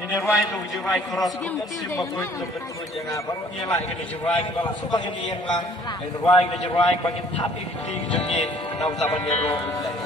ini ruai tu jurai cross bukan semua kuit tu berkuit yang apa ni lah ini jurai kita lah sebab ini yang lah ini ruai kita jurai bagi tapi di jengit tahu zaman dia roh